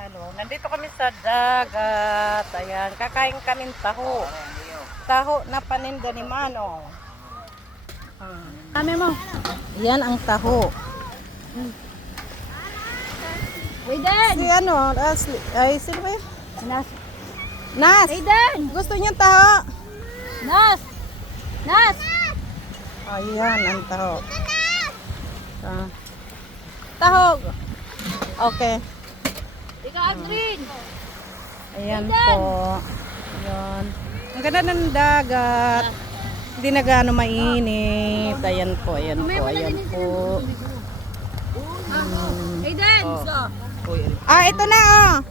Hello, nandito kami sa dagat. Ayan, kakain kaming taho. Taho na paninda ni Manong. Kami mo. Yan ang taho. Aiden! Si ano, Ashley, ay sino ba yun? Nas! Nas! Aiden! Gusto niyo taho? Nas! Nas! Ayan ang taho. Taho. Okay. Ikaw, Adrin! Ayan po. Ayan. Ang ganda ng dagat. Hindi na gaano mainit. Ayan po, ayan po, ayan po. Aiden! Ah, ito na oh.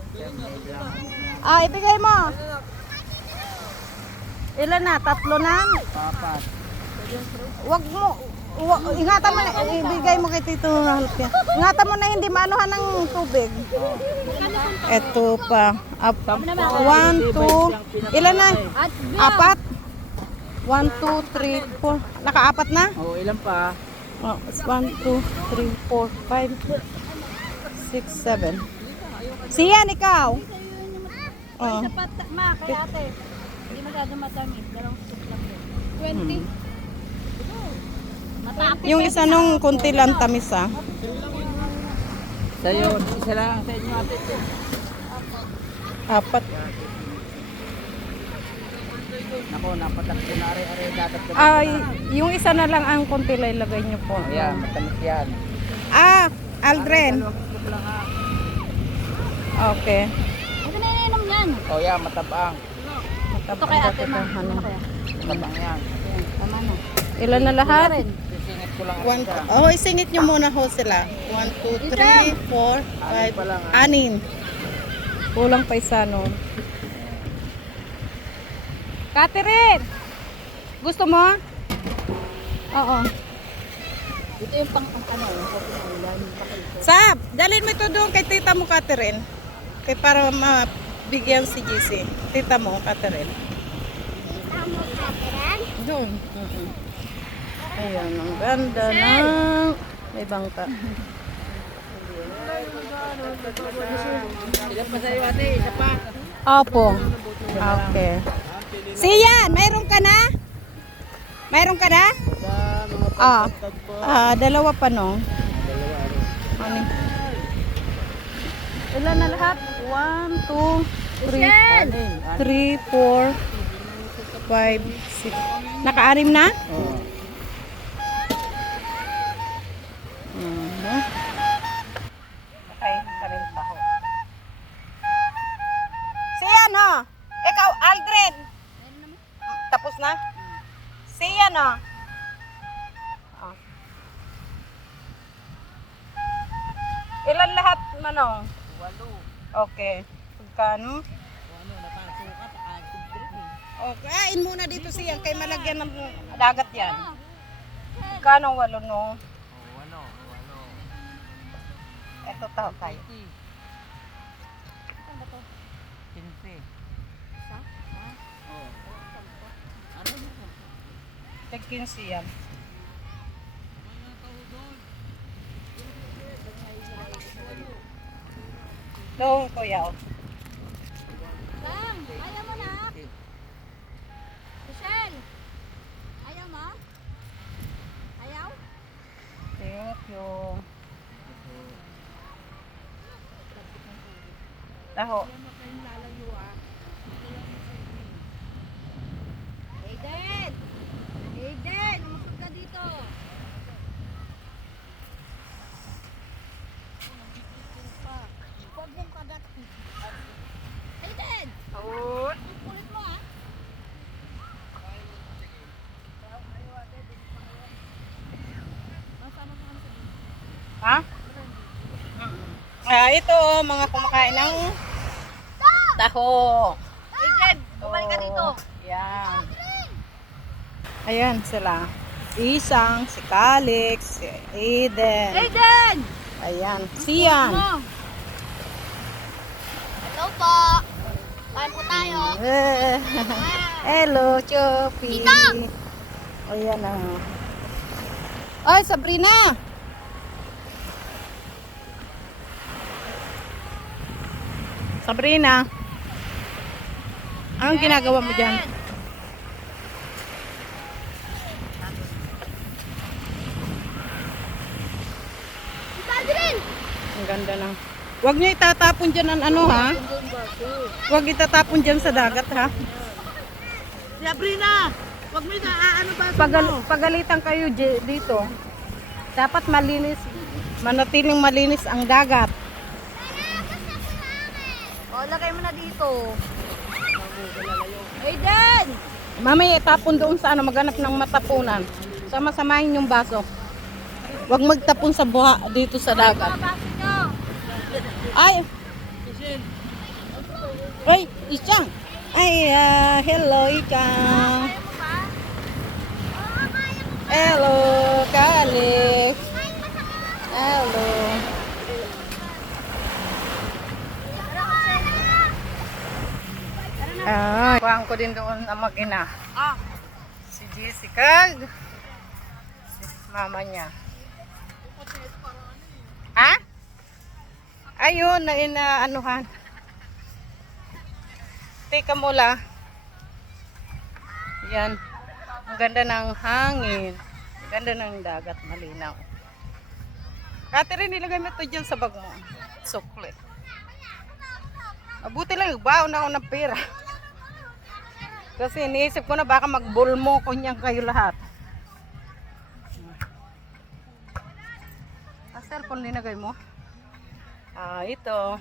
Ah, ibigay mo. Ilan na? 3 na? 4. Wag mo. Ingatan mo na. Ibigay mo kay Tito Halpia. Ingatan mo na hindi maanuhan ng tubig. Ito pa. 1, 2. Ilan na? 4. 1, 2, 3, 4. Naka-4 na? Oh, ilan pa? Oh, 1, 2, 3, 4, 5, 6, 7. Siyan, ikaw. Oh. Ma, kay ate. Hindi masyado matamis. Dalawang soup lang yun. 20. Matapit. Yung isa nung kunti lang tamis ah. Sa'yo, isa lang sa inyo ate. 4. Nako, napatakbo na are dagat ko. Ay, yung isa na lang ang kunti lang ilagay niyo po. Ayan, matamis yan. Ah, Aldrin. Okay. Ano na ininom yan? Oh, yan, matabang. Ito kay ate, ma. Ano kaya? Matabang yan. Tama na. Ilan na lahat? Sisingit ko lang. Oh, isingit niyo muna ho sila. 1, 2, 3, 4, 5, 6. Kulang pa isa no. Catherine! Gusto mo? Oo. Ito yung pang ano. Yung Sab, dalhin mo ito doon kay tita mo, Catherine. Kay para mabigyan si GC. Tita mo, Catherine. Tita mo, Catherine? Doon. Ayan, ang ganda ng may bangka. Ilan pa sa'yo ate? Isa pa? Opo. Okay. Siyan, mayroon ka na? Mayroon ka na? Dalawa pa no. Ano? Ilan na lahat? 1, 2, 3, 4, 5, 6. Naka-6 na? Oo. Okay, karin pa ho. Siyan ho. Ikaw, Aldrin. Tapos na? Siyan ho. Oh. Ilan lahat manong? 8. Okay. Pagkano? Oh, kain muna dito siya kay malagyan ng dagat yan. Pagkano 8 no? Ito tao tayo. 15. Tag 15 yan. No, kuya. Lang, ayaw mo na. Michelle, ayaw mo? Ayaw? Thank you. Taho. Aiden! Aiden, umusog ka dito. Huwag mong kagat. Aiden! Taon. Kulit mo ah. Ha? Ito mga kumakain ng taho. Aiden, bumalik ka dito. Yan. Ayan sila. Isang, si Calix, si Aiden. Aiden! Ayan, Sian. Hello po. Kain po tayo. Hello, Choppy. Tita! Ayan na. Ay, Sabrina. Sabrina, anong ginagawa mo dyan? Ang ganda ng... Huwag niyo itatapon dyan ang ano ha? Huwag itatapon dyan sa dagat ha? Sabrina! Wag mo na ano ba? Pagalitan kayo dito. Dapat malinis, manatiling malinis ang dagat. O, lagay mo na dito. Aiden! Mamaya itapon doon sa ano, maghanap ng matapunan. Sama-samahin yung baso. Huwag magtapon sa buha dito sa dagat. Bakit nyo? Ay! Ay, Ichang! Ay, hello, Ichang! Kaya mo ba? Hello, Kalik! Hello! Ay, kuhaan ko din doon ang mag-ina. Si Jessica. Si mama niya. Ha? Ayun, na inaanuhan. Teka mula. Yan. Ang ganda ng hangin. Ang ganda ng dagat, malinaw. Catherine, nilagay mo ito dyan sa bag mo. Sukli. Mabuti lang, baon ako ng pera. Kasi iniisip ko na baka magbulmo ko niyan kayo lahat. Ang cellphone linagay mo? Ito.